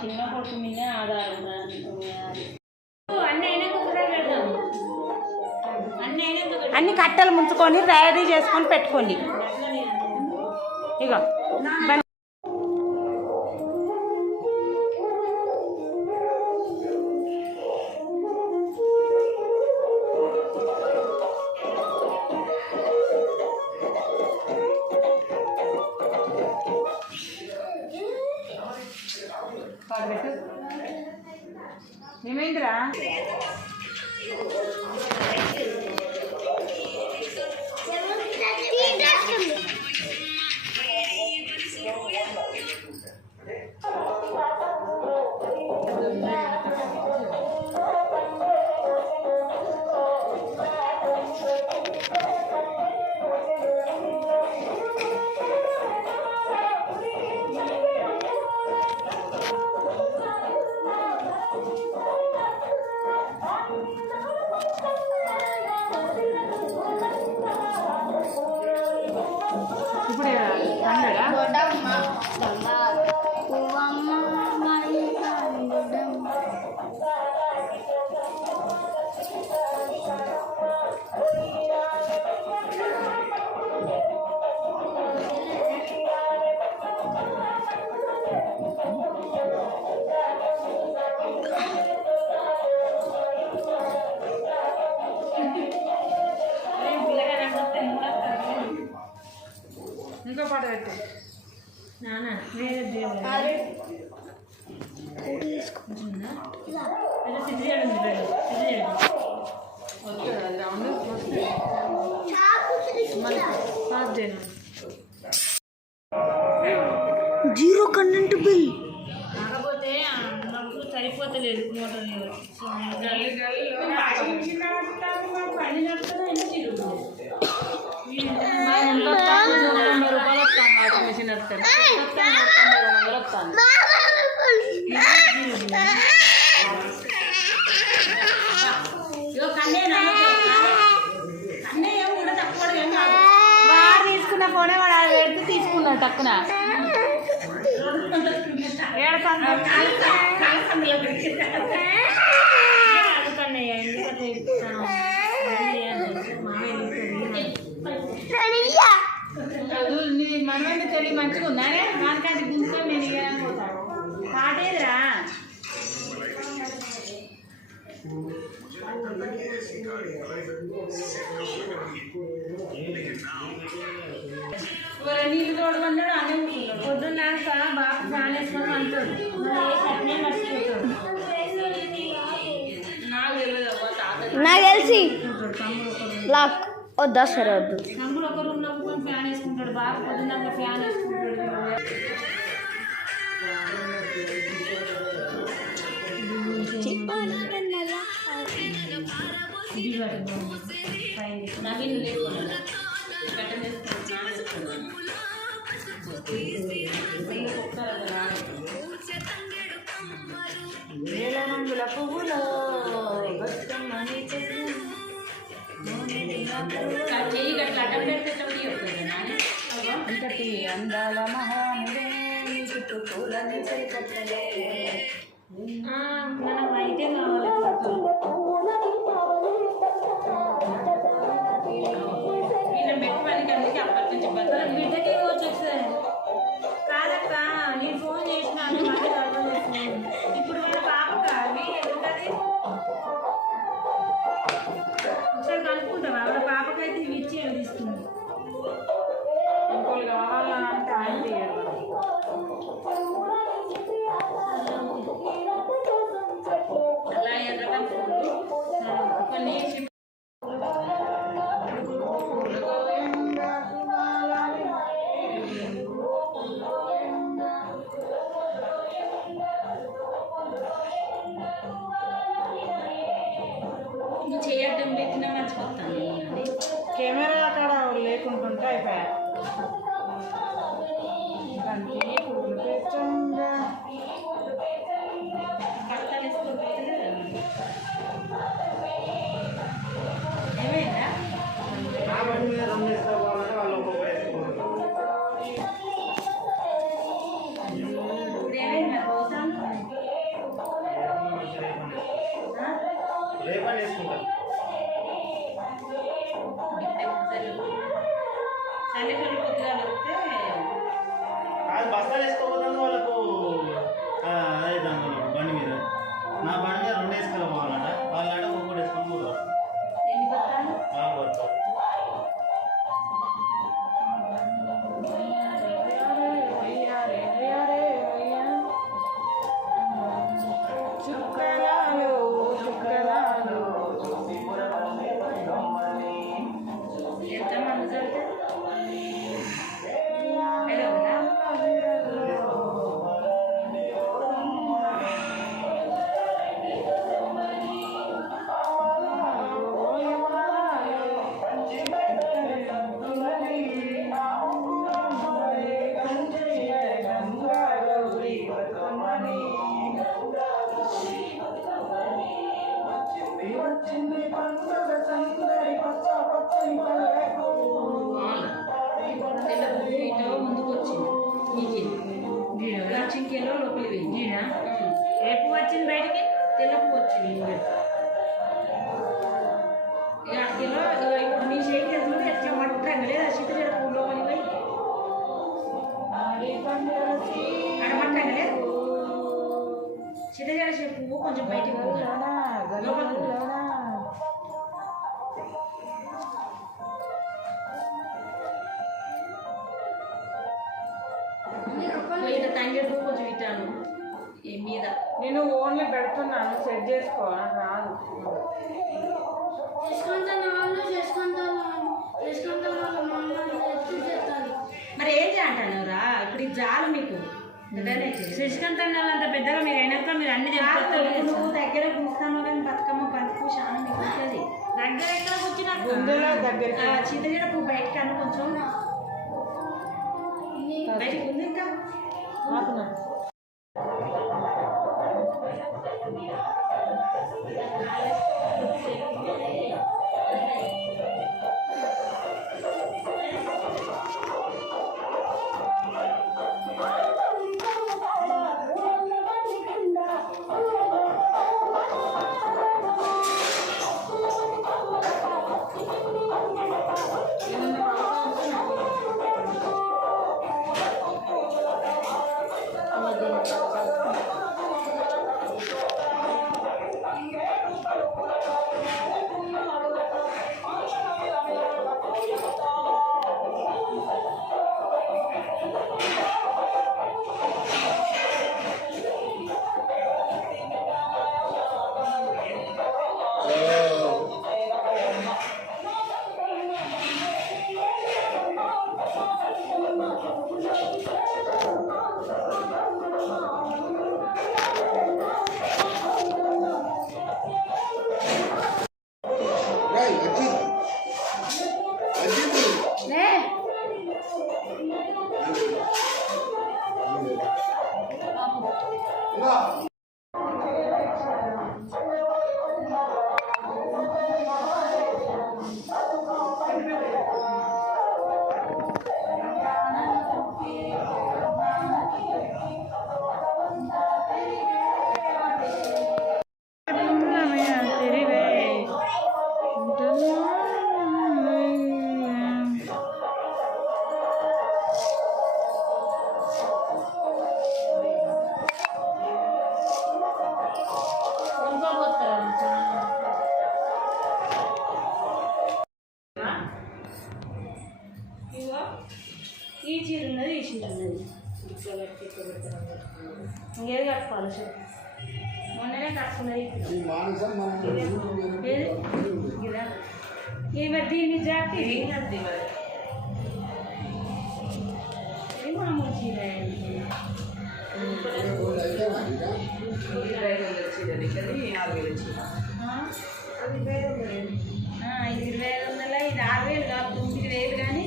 చిన్న కొడుకు మీద ఆధారం అన్ని కట్టెలు ముంచుకొని తయారీ చేసుకొని పెట్టుకోండి. ఇక ఏమైందిరా? ఇంకో పాట పెట్టు నాన్న. జీరో కరెంట్ బిల్ కాకపోతే నాకు సరిపోతలేదు మోటార్. తీసుకున్న ఫోనే వాడు పెడితే తీసుకున్నాడు తక్కువ. మనవైనా తెలియ మంచిగా ఉందానే మనకంటే గుంపుకొని నేను ఇవ్వడానికి పోతాను. కాటేదిరా నీళ్ళు తోడమన్నాడు అనే కూర్చున్నాడు. పొద్దున్నాక బాగా ఫ్యాన్ వేసుకొని అంటాడు. కట్నే మర్చిపోతాడు. నాకు తెలిసి లాక్ వద్దా సరే వద్దు. తమ్ముడు ఒక రూమ్ లో కూర్చొని ఫ్యాన్ వేసుకుంటాడు. బాగా పొద్దున్నాక ఫ్యాన్ వేసుకుంటాడు. నవీన్ వేల రంగుల పువ్వులో అంతటి అందాల మహానుడే చుట్టూలని సరిపట్టలే. మనం అయితే కావాలి. వీళ్ళని పెట్టుకోడానికి అందుకే అప్పటి నుంచి బిడ్డకే వచ్చేసారు కాదక్క. నేను ఫోన్ చేసినాను ఇప్పుడు వాళ్ళ పాపక ఎందుకది ఒకసారి కనుక్కుంటావా? వాళ్ళ పాపకైతే ఇవి ఇచ్చే పల్లెటూరు కొద్దిగా వస్తే అది బస్తాలు వేసుకోకపోతే వాళ్ళకు అదే బండి మీద నా బండి మీద 2 వేసుకొని పోవాలట వాళ్ళ ఒక్కటి వేసుకొని పోతారు ఎన్ని బస్తాలు పోతారు ఎంతమంది చదివితే ముందుకు వచ్చింది లక్షంకేలో లోపలికి పోయింది రేపు వచ్చింది బయటికి తెల్లపు వచ్చింది ఇక కిలో ఇప్పుడు మీ చేతికి వెళ్తుంది ఎట్లా మట్టంగా లేదా చిత్ర లోపలికి పోయి అక్కడ మట్టంగా లేదు చిత్తజాడ చెప్పు కొంచెం బయటికి లోపలికి పోయిన తంగేడు కొంచెం ఇట్టాను మీద నేను ఓన్లీ పెడుతున్నాను సెట్ చేసుకో రాదు మరి ఏం చేయంటాను రా ఇప్పుడు ఇది చాలు మీకు శశికాంత్ అంత పెద్దగా మీరు అయినాక మీరు అన్ని నువ్వు దగ్గర కూర్చున్నాను కానీ బతుకమ్మ బతుకు చాలా మీకు ఉంటుంది దగ్గర ఎక్కడ కూర్చున్నా చిత్తజడ పువ్వు బయటకి అన్న కొంచెం బయటకు ఉంది ఇంకా ఈ చీర ఉన్నది ఈ చీర ఉన్నది ఇంకేది కట్టుకోవాలి సార్ మొన్ననే కట్టుకున్నది ఇవి దీన్ని జాతి ఇది మామూలు చీర ఇది 2500 ఇది 6000 కాదు 9000 కానీ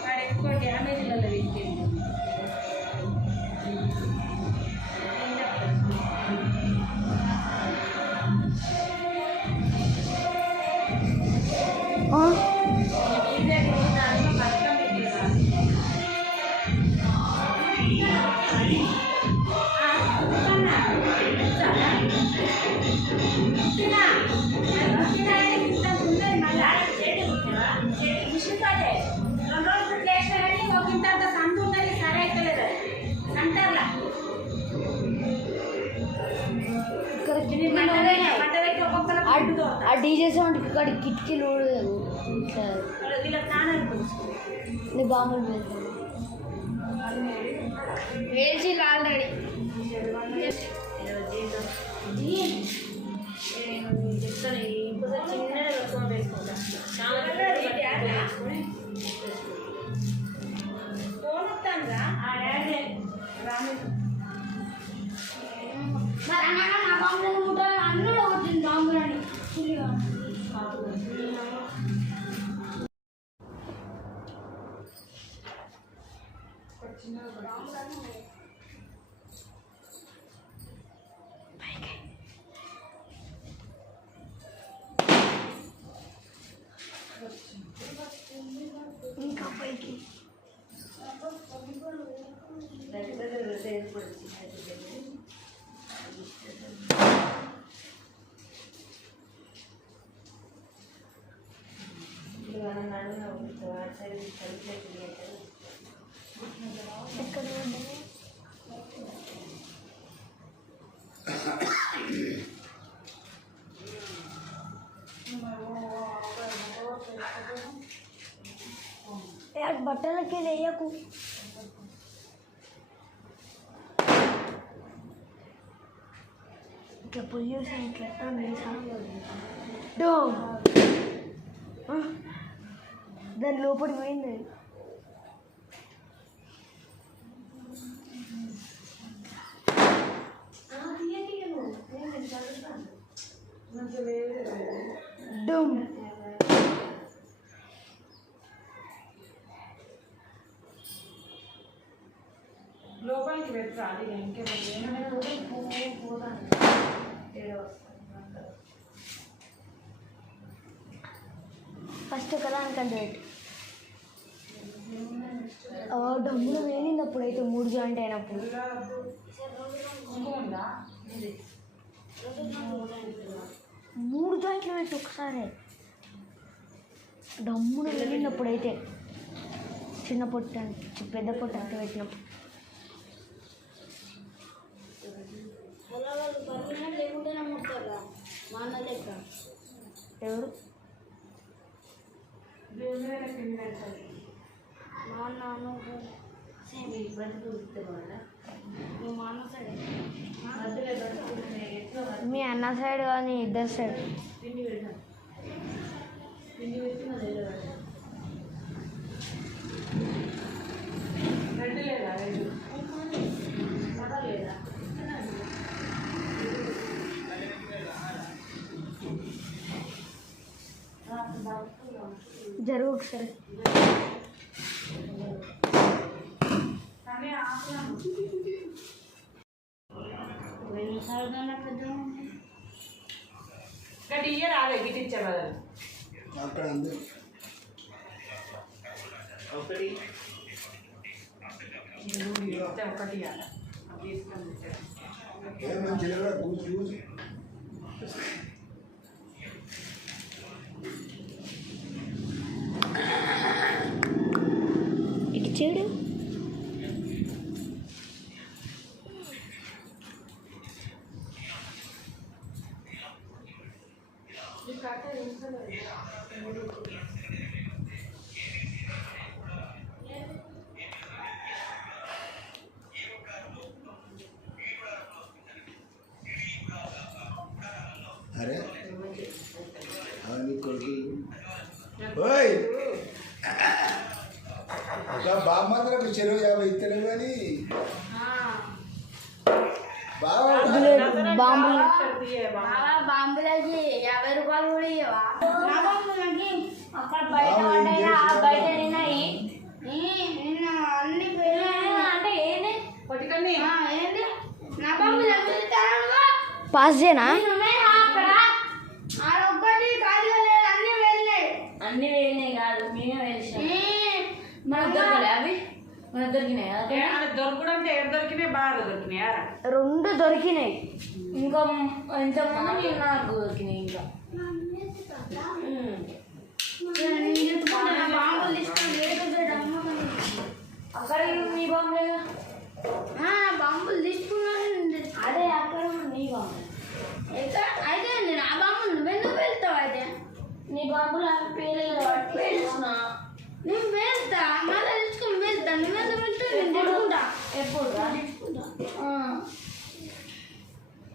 వాడు ఎక్కువ డ్యామేజ్లలో పెట్టింది తీసేసామంటే ఇక్కడ కిటికీలు ఇట్లా వీళ్ళకి నాన్న నీ బాంబులు వెళ్తాను వేసి ఆల్రెడీ చెప్తాను ఇంకోసారి చిన్న రకం వేసుకుంటా ఫోన్ వస్తానురా మరి అన్న నా బాంబులను ముట్ట అన్నులో వచ్చింది బాంబులని ఇంకా పైకి ఎక్కడ यार बटन के लिए को क्या पोजीशन करता नहीं था दो దాని లోపలి పోయింది డూమ్ లోపలికి పెట్టరా అది ఇంకేమైనా ఫస్ట్ ఒకదానికంటే పెట్టి డబ్బులు వేలింది అప్పుడైతే 3 జాయింట్ అయినప్పుడు మూడు జాయింట్లు పెట్టి ఒకసారి డమ్మును వెళ్ళినప్పుడైతే చిన్న పొట్ట పెద్ద పొట్ట అంత పెట్టినప్పుడు ఎవరు మీ అన్న సైడ్ కానీ ఇద్దరు సైడ్ జరుగు ఒకసారి గట్టి ఇయ్య రాలే గిట్ ఇచ్చే బదులు ఒకటి ఒకటి ఇటు చూడు अरे అవన్నీ కొడుకు ఓయ్ ఒక బామ్మలకు చెరువు 50 ఇత్తనం కానీ బాంబులు బాంబులకి 50 రూపాయలు కూడా ఇవ్వవా బాంబులకి అక్కడ బయట పడ్డాయి బయట తిన్నాయి అన్ని అంటే ఏంది పట్టుకొని ఏంది నా బాంబులు పాస్ చేయనా అన్ని వేయినాయి కాదు మేమే వేసాం మనకు దొరకలే అవి మనకు దొరికినాయి దొరకడం అంటే ఏం దొరికినాయి బాగా దొరికినాయి 2 దొరికినాయి ఇంకా ఎంతమంది మీరు నాకు దొరికినాయి ఇంకా అక్కడ మీ బాంబులేగా బాంబులు తీసుకున్నాను అదే అక్కడ నీ బాంబు అయితే నా బాంబు నువ్వెందుకు వెళ్తావు అయితే ఎప్పుడు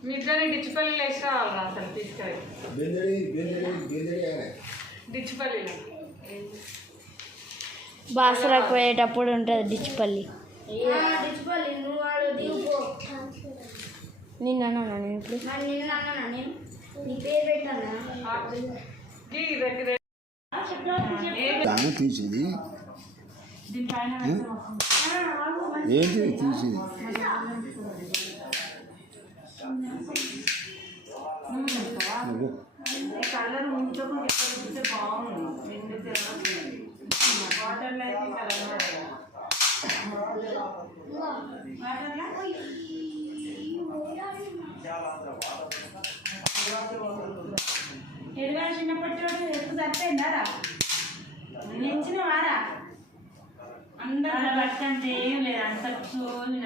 మీ ఇద్దరిని డిచ్చిపల్లి వేసి రావాలి అసలు తీసుకెళ్ళి డిచ్చిపల్లిలో బాసరాకు పోయేటప్పుడు ఉంటుంది డిచ్చిపల్లి. నిన్న అన్నా నేను ఇప్పుడు తీసేది ఏంటి తీసేది కలర్ ఉంచుకొని ఎక్కడ బాగుంది వాటర్లో అయితే ఎదుగా చిన్నప్పటి ఎక్కువ సరిపోయిందారా నించిన వారా అందరూ పట్టంటే ఏం లేదు అంత చూసి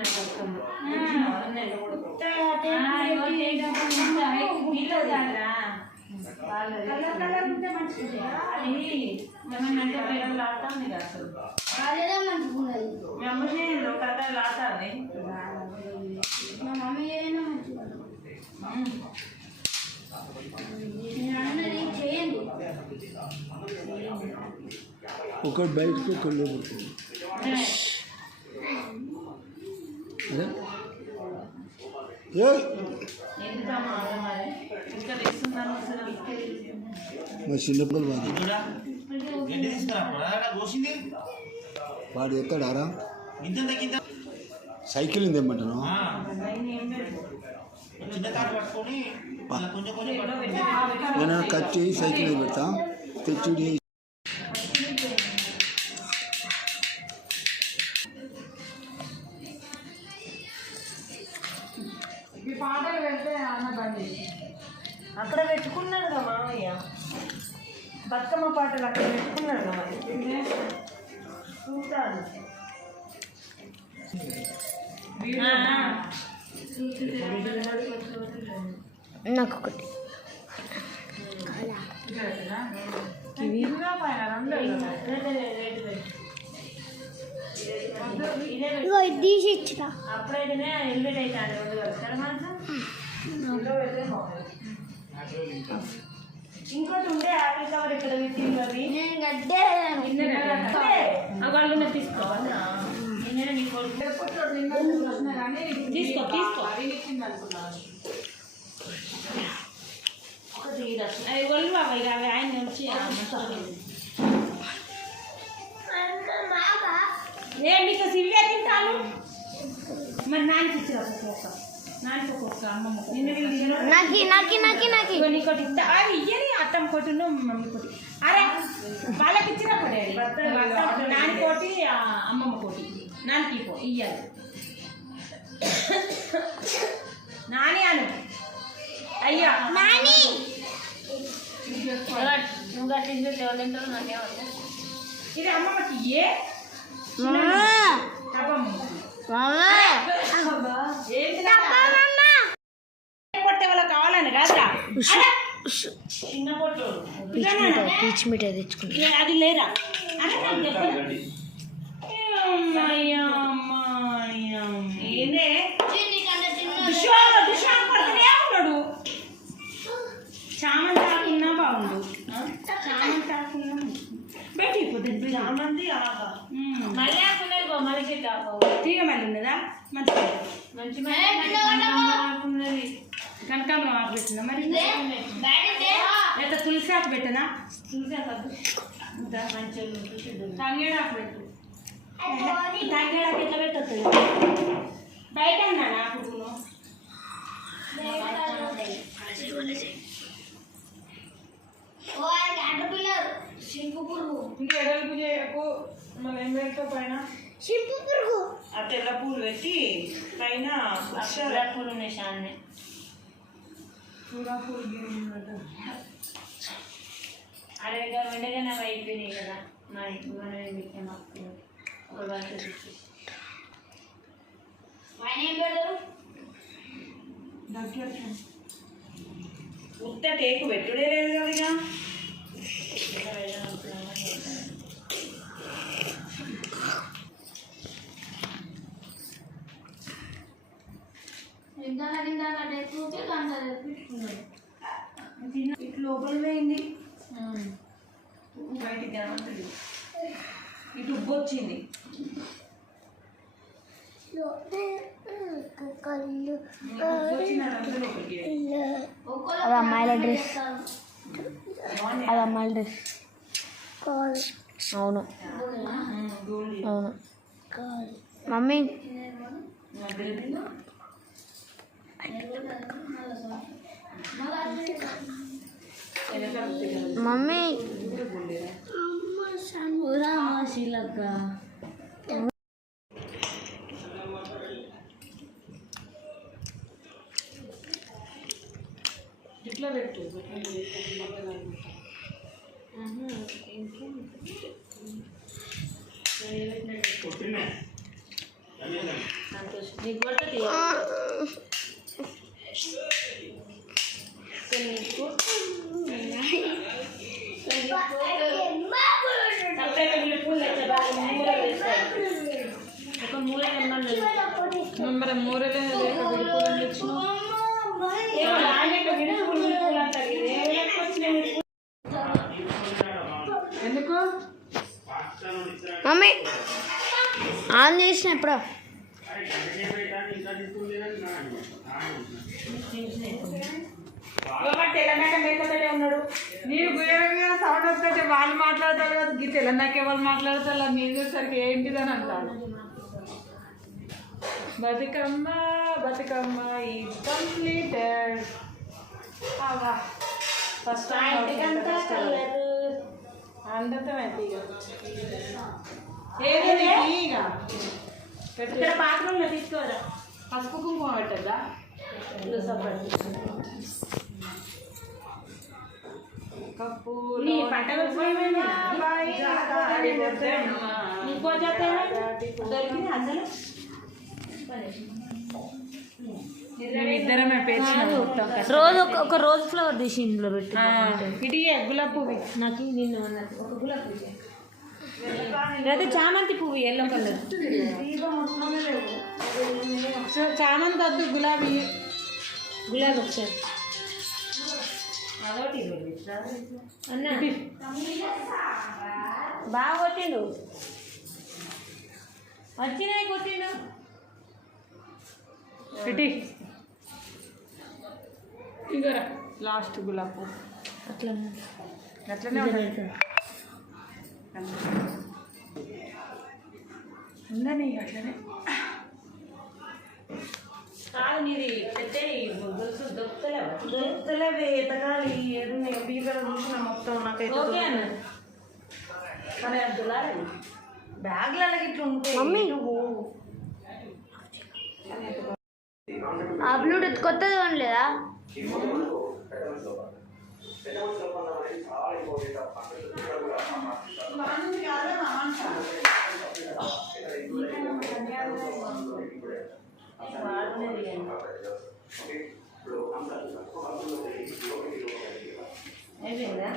కలర్ ఉంటే మంచిది అది ఏమన్నంటే పిల్లలు ఆడుతుంది కదా అసలు మీ అమ్మ చేయలేదు కలర్ ఆడుతుంది మా మమ్మీ అయినా అన్నది చేయండి. ఒకటి బయటకు ఒకటి లోపలికి అదే మా చిన్నప్పుడు వాడు ఎత్తాడారా సైకిల్ ఉంది ఏమంటాను నేను కట్ చేసి సైకిల్ పెడతా తెచ్చుడి పాటలు పెడితే అన్న బండి అక్కడ పెట్టుకున్నాడు కదా మామయ్య బతుకమ్మ పాటలు అక్కడ పెట్టుకున్నాడు కదా చూస్తాను నాకు ఒకటి తీసి ఇచ్చిన అప్పుడైతేనే ఎలివేట్ అవుతాడు ఇంకోటి ఉండే ఆపిల్ కవర్ ఇక్కడ పెట్టింది అవి నేను గడ్డే వాళ్ళు తీసుకో తీసుకో తీసుకో అవి వాళ్ళు బాబా ఇక అవి ఆయన వచ్చి ఏ మీకు సివిగా తింటాను మరి నాన్నకి ఇచ్చిన నాన్నకి ఒక్కొక్క అమ్మమ్మ నీకోటి ఇస్తా అది ఇయ్యని అత్తమ్మ కొట్టి మమ్మీ కొట్టి అరే వాళ్ళకి ఇచ్చిన కొట్టే నాని కోటి అమ్మమ్మ కోటి నాన్నకి ఇయ్యాలి నాని అను అయ్యా నాని నువ్వు కట్టించే తింటారు నాకే ఇది అమ్మమ్మకి ఏ పొట్టే వాళ్ళకి కావాలని కాదురా చిన్న పొట్టు పీచ్ మిఠాయి తెచ్చుకున్నా అది లేరా ఏందే ఉన్నాడు చామంతి ఆకున్నా బాగుండు చామంతి ఆకున్నా పెట్టిపోతుంది చామంతి మళ్ళీ ఆకున్నది మళ్ళీ తీగ మళ్ళీ ఉన్నదా మంచి ఆకున్నది కనకాంబరం ఆకు పెట్టినా మరి లేదా తులసి ఆకు పెట్టనా తులసి ఆకు తంగేడు ఆకు పెట్టు తంగేడు ఆకు ఎట్లా పెట్టొస్తుంది బయట అన్నా ఆకు ఇంకా ఎడల్పు చేయకు మళ్ళీ ఏం పెడతావు పైన ఆ తెల్ల పూలు పెట్టి పైన పూలు ఉన్నాయి చాలా పూరా పూలు అరే వెంటనే నాకు అయిపోయినాయి కదా మరి మనం ఏం పెట్టాము ఒక బస్సు దగ్గర ఉత్త టేకు పెట్టుడే లేదు కదా ఇక ఇటు ఉబ్బు వచ్చింది. అది అమ్మాయిల డ్రెస్, అది అమ్మాయిల డ్రెస్. అవును అవును. మమ్మీ మమ్మీ ఇట్లా పెట్టు. నీకు పడుతుంది ఒక మూల మరి మూరలే ఎందుకు మమ్మీ ఆన్ చేసిన ఎప్పుడో. తెలంగాణ మేకతోనే ఉన్నాడు. నేను గుయ్యగా సౌండ్ వస్తుంటే వాళ్ళు మాట్లాడతారు కదా, గీత నాకు ఎవరు మాట్లాడతారు మీరు చూసరికి ఏంటిదని అంటారు. Bathukamma Bathukamma is completed. First అందమైతే ఇక ఇక్కడ పాత్రలో తీసుకోరా. పసుపు కుంకుమ పెట్టద్దా? నీ పంటలు ఇంకో జత దొరికింది అసలు. ఇద్దరమే పేర్చినాము. రోజు ఒక రోజ్ ఫ్లవర్ తీసి ఇంట్లో పెట్టి ఇది గులాబీ పువ్వు నాకు నిన్న ఒక గులాబీ పువ్వు లేదా చామంతి పువ్వు ఎల్లో కలర్. చామంతి వద్దు, గులాబీ. గులాబీ ఒకసారి అదొకటి అన్న బాగా కొట్టిండు, వచ్చినాయి కొట్టిండు. ఇటీ ఇగరా లాస్ట్ గులాబీ పువ్వు అట్లా అట్లనే ఉంటుంది. ఉందని అట్లనే కాదు నీది పెద్ద గొలుసు దొరుకుతలేవే ఎతకాలి. ఏదో నేను బీగడ చూసిన మొత్తం నాకైతే ఓకే అన్న. కానీ అది దొలాలి బ్యాగ్లలో ఇట్లా ఉంటాయి. మమ్మీ ఆ బ్లూటూత్ కొత్తది కొనలేదా? అయిపోయిందా?